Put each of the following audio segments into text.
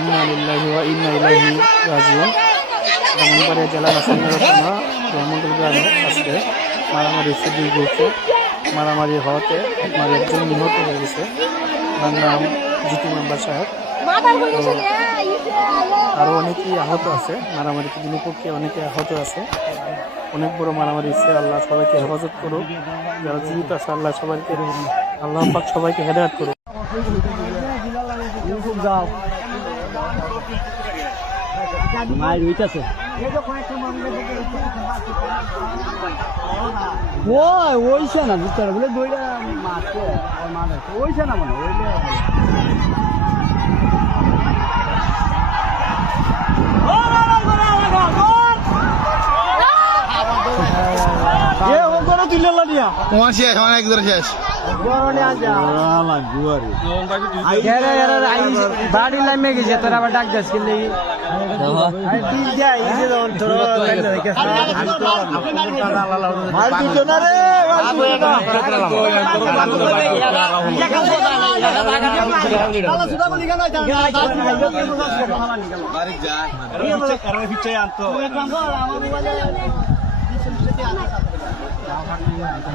ইন্না লিল্লাহি ওয়া ইন্না ইলাইহি রাজিউন। ব্রাহ্মণবাড়িয়া জেলার আসামের থানা ব্রহ্মপুর গ্রামে আজকে মারামারি দুই গ্রুপে মারামারি হওয়াতে একজন নিহত হয়ে গেছে। তার নাম জিতু মেম্বার সাহেব। আরও অনেকেই আহত আছে, মারামারিতে বিপক্ষে অনেকে আহত আছে। অনেক বড় মারামারি ইচ্ছে। আল্লাহ সবাইকে হেফাজত করুক, যারা জীবিত আছে আল্লাহ সবাইকে, আল্লাহ পাক সবাইকে হেদায়েত করুক। ওইছে না বুঝতে বলে দইটা মাছে ওইছে না মানে বাড়ি লাইমে গেছে তোর আবার ডাক যাস কিনলে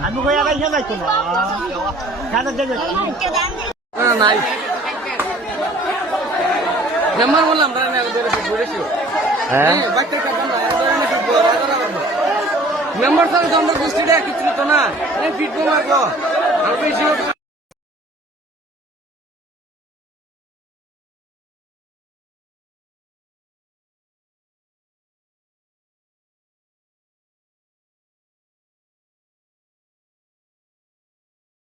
আমি কই আগে ইয়া যাইতো না কানে যাইতো না নাম্বার বললাম না আমি ধরে বলেছি হ্যাঁ বাইকটা কাটলাম না ধরে না নাম্বার স্যার আমরা গোষ্ঠীটা কিছু তো না ফিট মারলো আর বেশি